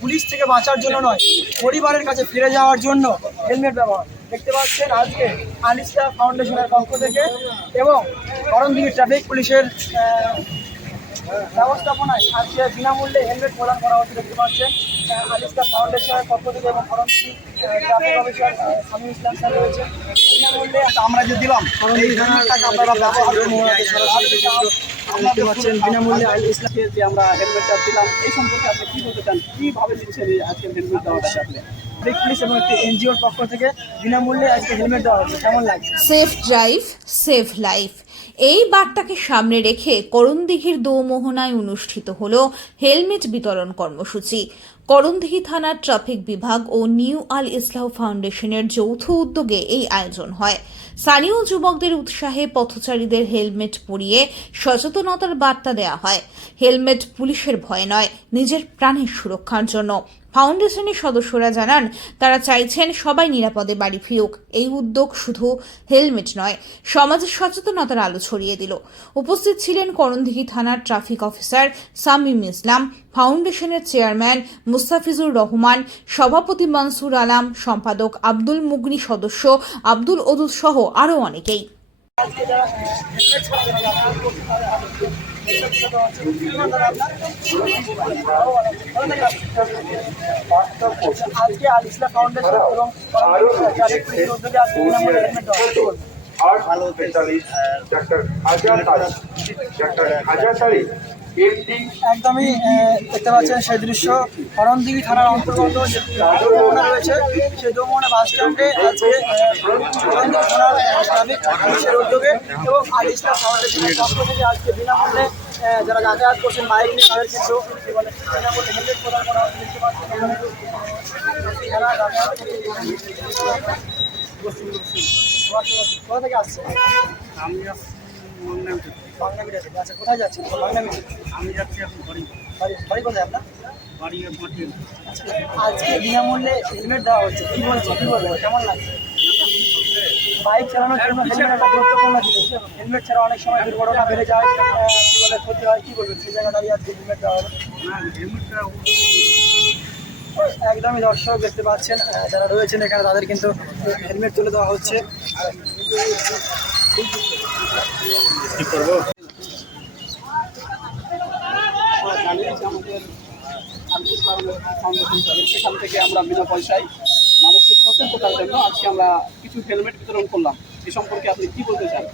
Police থেকে বাঁচার জন্য নয়, পরিবারের কাছে ফিরে যাওয়ার জন্য হেলমেট ব্যবহার। দেখতে পাচ্ছেন আজকে আলিস্টা ফাউন্ডেশনের পক্ষ থেকে এবং করণদিঘি ট্রাফিক পুলিশের ব্যবস্থাপনায় আজকে বিনামূল্যে হেলমেট প্রদান করা হচ্ছে দেখতে পাচ্ছেন। আহ, আলিস্টা ফাউন্ডেশনের পক্ষ থেকে এবং ট্রাফিক অফিসার আহ, ইসলাম স্যার রয়েছে। বিনামূল্যে আমরা যে দিলাম এই হেলমেটটাকে আপনারা ব্যবহার করুন। দেখতে পাচ্ছেন বিনামূল্যে ইসলামকে যে আমরা হেলমেটটা দিলাম এই সম্পর্কে আপনি কি বলতে চান? কীভাবে আজকের হেলমেট আপনি পুলিশ এবং একটি এনজিওর পক্ষ থেকে বিনামূল্যে আজকে হেলমেট দেওয়া হচ্ছে। কেমন লাগছে? সেফ ড্রাইভ সেভ লাইফ এই বার্তাকে সামনে রেখে করণদিঘির দোমোহনায় অনুষ্ঠিত হল হেলমেট বিতরণ কর্মসূচি। করণদিঘি থানার ট্রাফিক বিভাগ ও নিউ আল ইসলাহ ফাউন্ডেশনের যৌথ উদ্যোগে এই আয়োজন হয়। স্থানীয় যুবকদের উৎসাহে পথচারীদের হেলমেট পরিয়ে সচেতনতার বার্তা দেওয়া হয়। হেলমেট পুলিশের ভয় নয়, নিজের প্রাণের সুরক্ষার জন্য। ফাউন্ডেশনের সদস্যরা জানান, তারা চাইছেন সবাই নিরাপদে বাড়ি ফিরুক। এই উদ্যোগ শুধু হেলমেট নয় সমাজের সচেতনতার আলো ছড়িয়ে দিল। উপস্থিত ছিলেন করণদিঘি থানার ট্রাফিক অফিসার সামিম ইসলাম, ফাউন্ডেশনের চেয়ারম্যান মুস্তাফিজুর রহমান, সভাপতি মনসুর আলাম, সম্পাদক আব্দুল মুগনি সদস্য, আব্দুল ওদুদ সহ আরও অনেকেই। আজকে যারা হেলমেট ছাড়া যারা যাতায়াত করছে তাদের হাতে হেলমেট ছাড়া আছে। কি নাম দাদা আপনার? আচ্ছা, আজকে আল ইসলাম ফাউন্ডেশন এবং ট্রাফিক পুলিশের উদ্যোগে আজকে বিনামূল্যে হেলমেট দেওয়া হচ্ছে। কি বলবেন? আট পঁয়তাল্লিশ ডাক্তার হাজার তারিখ ডাক্তার হাজার তারিখ এমডি একদমই দেখতে পাচ্ছেন সেই দৃশ্য। করণদিঘি থানার অন্তর্গত যে রয়েছে সেই দোমোহনা বাস স্ট্যান্ডে আজকে আহ, করণদিঘি থানার ট্রাফিক পুলিশের উদ্যোগে এবং আল ইসলাম পক্ষ থেকে আজকে বিনামূল্যে যারা যাতায়াত করছেন বাইক নিয়ে তাদের কিন্তু বিনামূল্যে হেলমেট প্রদান করা দেখতে পাচ্ছেন কোথা থেকে আসছে আমি বাংলা আচ্ছা কোথায় যাচ্ছেন? বাংলা মিডিয়া আমি যাচ্ছি এখন বাড়ি। বাড়ি বাড়ি কোথায় আপনার? বাড়ি মাঠে আজকে বিনামূল্যে হেলমেট দেওয়া হচ্ছে। কি বলছো? কি বলব? কেমন লাগছে? বাইক চালানোর জন্য হেলমেট একটা গুরুত্বপূর্ণ জিনিস। হেলমেট ছাড়া অনেক সময় দুর্ঘটনা বেড়ে যায় বলে ক্ষতি হয় কি বলবেন? সেই জায়গায় দাঁড়িয়ে আজকে হেলমেট দেওয়া হলো। হেলমেটটা একদমই দর্শক দেখতে পাচ্ছেন যারা রয়েছেন এখানে তাদের কিন্তু হেলমেট তুলে দেওয়া হচ্ছে। কি করব সেখান থেকে আমরা বিনা পয়সায় মানুষকে সতর্ক জন্য আজকে আমরা কিছু হেলমেট বিতরণ করলাম এ সম্পর্কে আপনি কি বলতে চান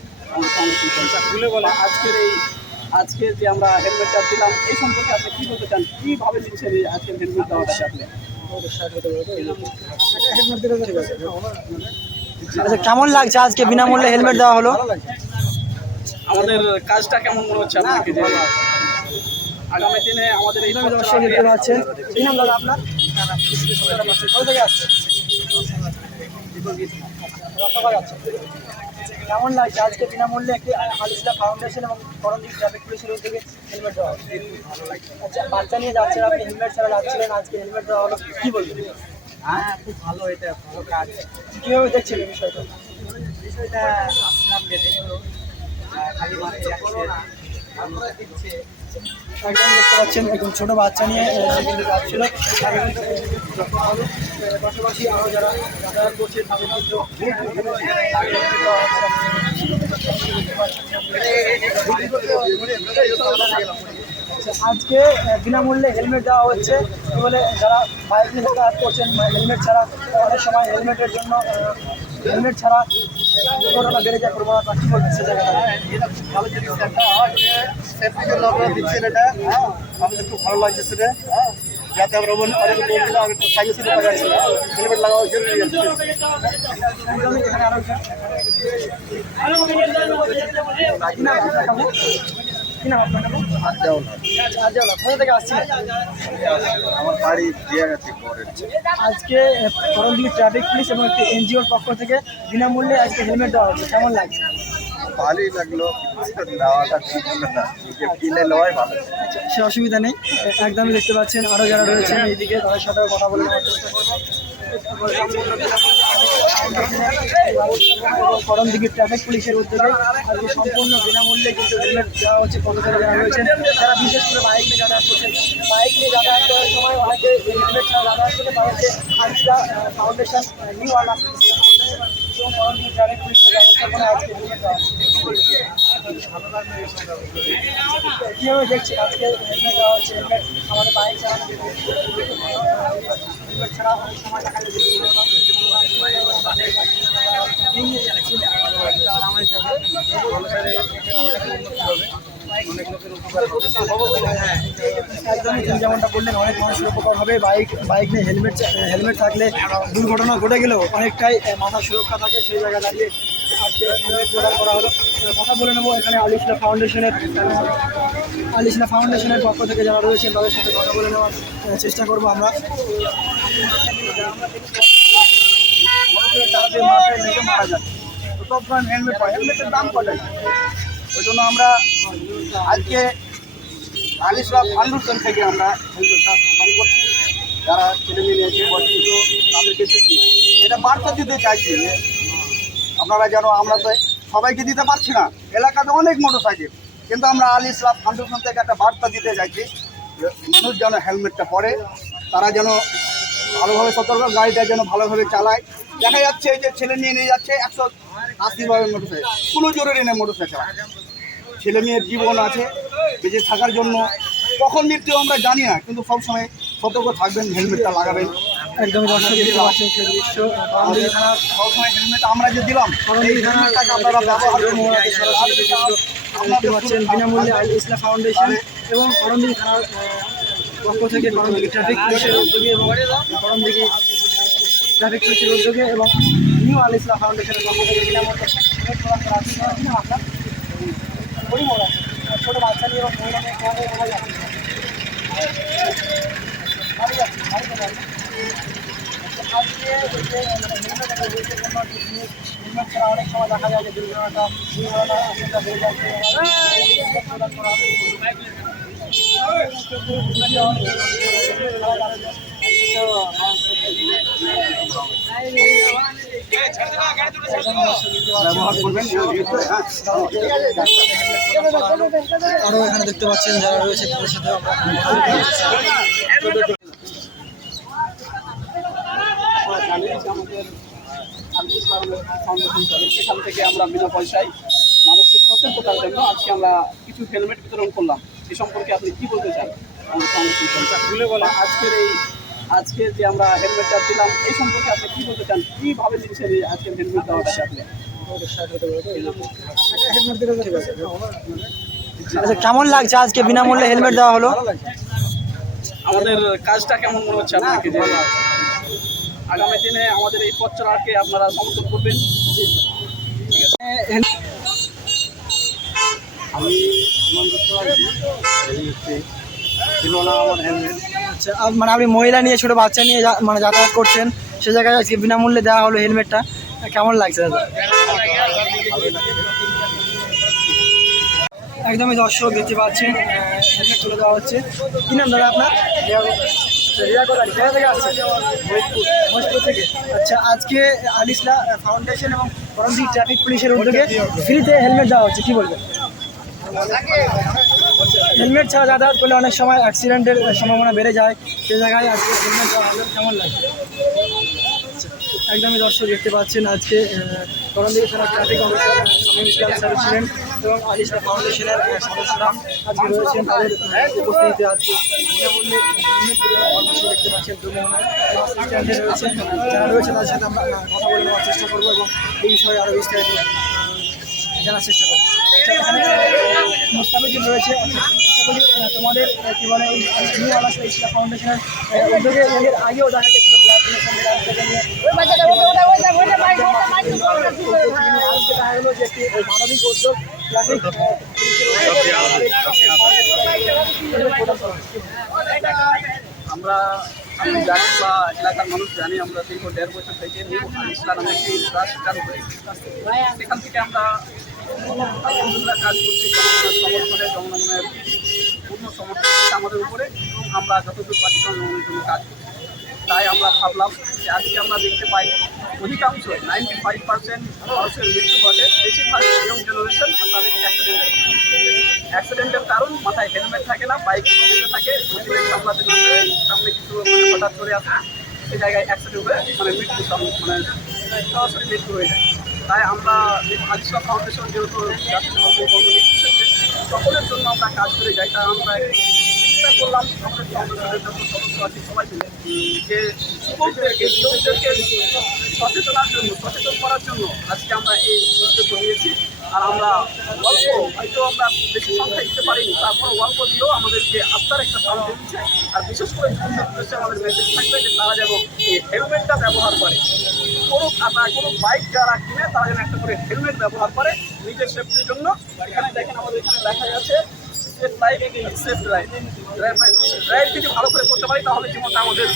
খুলে বলে আজকের এই আজকে যে আমরা হেলমেটটা দিলাম এই সম্পর্কে আপনি কি বলতে চান কীভাবে দিচ্ছেন এই আজকের হেলমেট দেওয়াটা আপনি আচ্ছা কেমন লাগছে আজকে বিনামূল্যে হেলমেট দেওয়া হলো? আমাদের কাজটা কেমন মনে হচ্ছে আপনাকে? যে আগামী দিনে আমাদের এই দর্শক দেখতে পাচ্ছেন। কি নাম দাদা আপনার। কেমন লাগছে আজকে বিনামূল্যে একটি আলিসলা ফাউন্ডেশন এবং করণদিঘি ট্রাফিক পুলিশের উদ্যোগে হেলমেট দেওয়া আচ্ছা বাচ্চা নিয়ে যাচ্ছেন আপনি হেলমেট ছাড়া যাচ্ছিলেন আজকে হেলমেট দেওয়া হলো। কি বলবেন? হ্যাঁ খুব ভালো এটা ভালো কাজ কীভাবে দেখছেন বিষয়টা বিষয়টা আসলাম দেখল খালি মাঠে যাচ্ছে আমরা দিচ্ছে একদম দেখতে পাচ্ছেন একদম ছোট বাচ্চা নিয়ে সে কিন্তু যাচ্ছিল পাশাপাশি আরও যারা যাতায়াত করছে তাদের কিন্তু আজকে বিনামূল্যে হেলমেট দেওয়া হচ্ছে। বলে যারা বাইক নিয়ে যাতায়াত করছেন হেলমেট ছাড়া অনেক সময় হেলমেটের জন্য হেলমেট ছাড়া দুর্ঘটনা বেড়ে যায় প্রবণতা কী বলবেন সে জায়গাটা? এটা ভালো জিনিস একটা সেফটির জন্য আপনারা দিচ্ছেন এটা হ্যাঁ। আমাদের খুব ভালো লাগছে সেটা। হ্যাঁ যাতে আমরা অনেক অনেক বলছিল আমি একটু সাইকেল ছিল হেলমেট লাগাও জরুরি আছে কি নাম আপনার নাম? আরজাউলা। কোথা থেকে আসছিলেন? আমার বাড়ি পরে। আজকে করণদিঘি ট্রাফিক পুলিশ এবং একটি এনজিওর পক্ষ থেকে বিনামূল্যে আজকে হেলমেট দেওয়া হচ্ছে কেমন লাগছে? ভালোই লাগল নেওয়াটা ঠিক না। কিনে নেওয়াই ভালো। সে অসুবিধা নেই। একদমই দেখতে পাচ্ছেন আরও যারা রয়েছেন এইদিকে তাদের সাথে কথা বলে চেষ্টা দিকে ট্রাফিক পুলিশের উদ্যোগে আজকে সম্পূর্ণ বিনামূল্যে কিন্তু হেলমেট দেওয়া হচ্ছে পথচারী যারা রয়েছেন তারা বিশেষ করে বাইক নিয়ে যাতায়াত করছেন বাইক নিয়ে যাতায়াত করার সময় অনেকে হেলমেট ছাড়া যাতায়াত করতে পারছে আজকা ফাউন্ডেশন নিউ আলা এবং করণ দিকে ট্রাফিক পুলিশের ব্যবস্থাপনায় আজকে দেওয়া কীভাবে দেখছি আজকে হেলমেট দেওয়া হচ্ছে আমাদের বাইক চালানো ছাড়া অনেক সময় দেখা যায়। যেমনটা বললেন, অনেক মানুষের উপকার হবে। বাইক বাইক নিয়ে হেলমেট হেলমেট থাকলে দুর্ঘটনা ঘটে গেলেও অনেকটাই মাথার সুরক্ষা থাকে। সেই জায়গায় দাঁড়িয়ে করা হলো। কথা বলে নেব, এখানে আলিশলা ফাউন্ডেশনের আলিশলা ফাউন্ডেশনের পক্ষ থেকে যারা রয়েছেন, তাদের সাথে কথা বলে নেওয়ার চেষ্টা করব আমরা। মাথায় মারা যায় সবসময় হেলমেট হেলমেটের দাম ওই জন্য আমরা আজকে থেকে আমরা করছি। যারা বার্তা দিতে চাইছি আপনারা যেন আমরা তো সবাইকে দিতে পারছি না। এলাকাতে অনেক মোটর সাইকেল কিন্তু আমরা আল ইসলাম ফাউন্ডেশন থেকে একটা বার্তা দিতে চাইছি মানুষ যেন হেলমেটটা পরে, তারা যেন ভালোভাবে সতর্ক, গাড়িটা যেন ভালোভাবে চালায়। দেখা যাচ্ছে যে ছেলে নিয়ে নিয়ে যাচ্ছে একশো আশি ভাবে মোটর সাইকেল কোনো জরুরি নেই মোটরসাইকেল ছেলে মেয়ের জীবন আছে বেঁচে থাকার জন্য। কখন মৃত্যু আমরা জানি না কিন্তু সবসময় সতর্ক থাকবেন হেলমেটটা লাগাবেন। এখানে সবসময় হেলমেট আমরা যে দিলাম আপনারা ব্যবহার করুন। বিনামূল্যে আল ইসলাম ফাউন্ডেশন এবং করণদিঘি থানার পক্ষ থেকে করণদিঘি ট্রাফিক পুলিশের উদ্যোগে এবং করণদিঘি ট্রাফিক পুলিশের উদ্যোগে এবং নিউ আল ইসলাম ফাউন্ডেশনের পক্ষ থেকে বিনামূল্যে প্রদান ছোটো বাচ্চা নিয়ে আজকে যে হেলমেট একটা দেশের জন্য যে জিনিস, হেলমেট ছাড়া অনেক সময় দেখা যায় যে। ব্যবহার করবেন। আরও এখানে দেখতে পাচ্ছেন যারা রয়েছে তাদের সাথে সেখান থেকে আমরা বিনা পয়সায় মানুষকে সতর্কতার জন্য আজকে আমরা কিছু হেলমেট বিতরণ করলাম এ সম্পর্কে আপনি কি বলতে চান আজকের এই আজকে যে আমরা হেলমেটটা দিলাম এই সম্পর্কে আপনি কি বলতে চান? কীভাবে দিচ্ছেন এই আজকের হেলমেট দেওয়াটাকে আপনি? আচ্ছা কেমন লাগছে আজকে বিনামূল্যে হেলমেট দেওয়া হলো? আমাদের কাজটা কেমন মনে হচ্ছে আপনাকে? যে আগামী দিনে আমাদের এই পথ চলাকে আপনারা সমর্থন করবেন। আমি ছিল না আমার হেলমেট আচ্ছা মানে আপনি মহিলা নিয়ে ছোটো বাচ্চা নিয়ে যা- মানে যাতায়াত করছেন সে জায়গায় আজকে বিনামূল্যে দেওয়া হলো হেলমেটটা। কেমন লাগছে দাদা? একদমই দর্শক দেখতে পাচ্ছেন হেলমেট তুলে দেওয়া হচ্ছে। কী নাম দাদা আপনার? আচ্ছা, আচ্ছা আজকে আলিসলা ফাউন্ডেশন এবং ট্রাফিক পুলিশের উদ্যোগে ফ্রিতে হেলমেট দেওয়া হচ্ছে কী বলবেন? হেলমেট ছাড়া যাতায়াত করলে অনেক সময় অ্যাক্সিডেন্টের সম্ভাবনা বেড়ে যায়। সে জায়গায় আজকে হেলমেট কেমন লাগে আচ্ছা, একদমই দর্শক দেখতে পাচ্ছেন আজকে করণদিঘি থানার traffic officer Shamim Islam sir ছিলেন এবং আলিশা ফাউন্ডেশনের সদস্যরা আজকে রয়েছেন। তাদের উপস্থিতিতে আজকে দেখতে পাচ্ছেন। স্ট্যান্ডে রয়েছে যারা রয়েছে তাদের সাথে আমরা কথা বলে নেওয়ার চেষ্টা করব এবং এই বিষয়ে আরও বিস্তারিত জানার চেষ্টা করব। মুস্তাফিজুল রয়েছে। তোমাদের কি বলে, এই নিউ আলাস ইসলাম ফাউন্ডেশনের উদ্যোগে এর আগেও দেখা গেছিল যে মানবিক উদ্যোগ আমরা, আমি জানি বা এলাকার মানুষ জানি, আমরা দীর্ঘ দেড় বছর থেকে নিউ নামে একটি সেখান থেকে আমরা আলহামদুলিল্লাহ কাজ করছি সমর্থনে জনগণের পূর্ণ সমর্থন আমাদের উপরে এবং আমরা যতদূর পাচ্ছি জনগণের জন্য কাজ করছি। তাই আমরা ভাবলাম যে আজকে আমরা দেখতে পাই অধিকাংশ নাইনটি ফাইভ পার্সেন্ট মানুষের মৃত্যু ঘটে। বেশিরভাগ ইয়ং জেনারেশন তাদের অ্যাক্সিডেন্টের অ্যাক্সিডেন্টের কারণ মাথায় হেলমেট থাকে না, বাইক থাকে সামলাতে সামনে কিছু হঠাৎ চলে আসে সেই জায়গায় অ্যাক্সিডেন্ট হয়ে মানে মৃত্যু মানে সরাসরি মৃত্যু হয়ে যায়। তাই আমরা আদিসা ফাউন্ডেশন যেহেতু সকলের জন্য আমরা কাজ করে যাই। তাই আমরা চেষ্টা করলাম আমাদের সদস্য আছে, সবাই যে যুবকদেরকে সচেতনার জন্য, সচেতন করার জন্য আজকে আমরা এই উদ্যোগ নিয়েছি। আর আমরা অল্প, হয়তো আমরা বেশি সংখ্যায় দিতে পারিনি, তারপর অল্প দিয়েও আমাদেরকে আত্মার একটা শান্তি দিচ্ছে। আর বিশেষ করে আমাদের মেসেজ থাকবে যে তারা যেন এই হেলমেটটা ব্যবহার করে। কোনো কোনো বাইক যারা কিনে, তারা যেন একটা করে হেলমেট ব্যবহার করে নিজের সেফটির জন্য। এখানে দেখেন আমাদের এখানে লেখা আছে safe life safe drive drive যদি ভালো করে করতে পারি, তাহলে জীবনটা আমাদের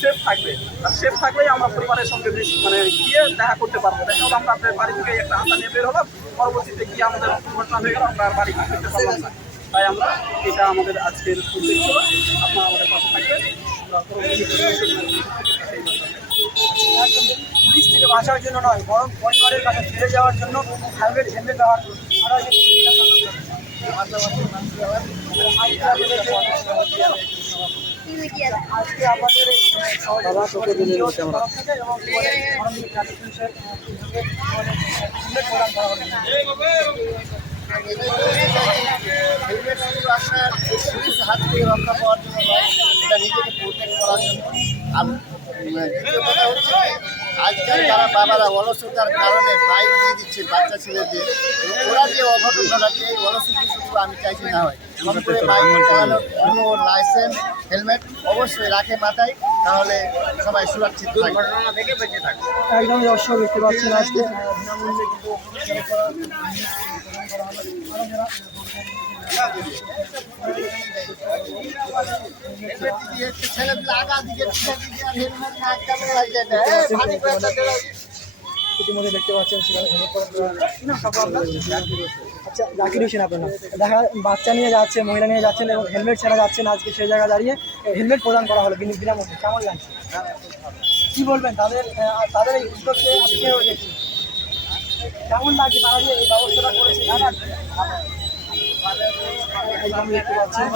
সেফ থাকবে। আর সেফ থাকলেই আমরা পরিবারের সঙ্গে মানে গিয়ে দেখা করতে পারব। দেখা হলো, আমরা আপনার বাড়ি থেকে একটা আশা নিয়ে বের হলাম। পরবর্তীতে গিয়ে আমাদের দুর্ঘটনা হয়ে গেল, আমরা আর বাড়ি ফিরতে পারলাম না। তাই আমরা এটা আমাদের আজকের উদ্দেশ্য। আপনারা আমাদের পুলিশ থেকে বাঁচার জন্য নয় বরং পরিবারের কাছে ফিরে যাওয়ার জন্য হেলমেট হেলমেট ব্যবহার করুন। আজকে আমাদের হেলমেট শুধু আপনার পুলিশ হাত থেকে রক্ষা পাওয়ার জন্য নয় এটা নিজেকে প্রোটেক্ট করার জন্য। কথা হচ্ছে যে, আজকাল যারা বাবারা অলসতার কারণে বাইক দিয়ে দিচ্ছে বাচ্চা ছেলেদের ওরা যে অঘটন ঘটাচ্ছে এই অলসতা শুধু আমি চাইছি না হয়। কম করে বাইক চালানোর কোনো লাইসেন্স হেলমেট অবশ্যই রাখে মাথায় তাহলে সবাই সুরক্ষিত থাকবে। দুর্ঘটনা থেকে বেঁচে থাকবে। একদম দর্শক দেখতে পাচ্ছেন আজকে। বিনামূল্যে কিন্তু ইতিমধ্যে দেখতে পাচ্ছেন সেখানে আপনার? আচ্ছা জাকির হোসেন, আপনার দেখা, বাচ্চা নিয়ে যাচ্ছে, মহিলা নিয়ে যাচ্ছেন এবং হেলমেট ছাড়া যাচ্ছেন আজকে সেই জায়গায় দাঁড়িয়ে। হেলমেট প্রদান করা হলো বিনা বিনামূল্যে কেমন লাগছে? কি বলবেন, তাদের তাদের এই উদ্যোগকে কেমন লাগছে? তারা যে এই ব্যবস্থাটা করেছে দেখতে পাচ্ছেন।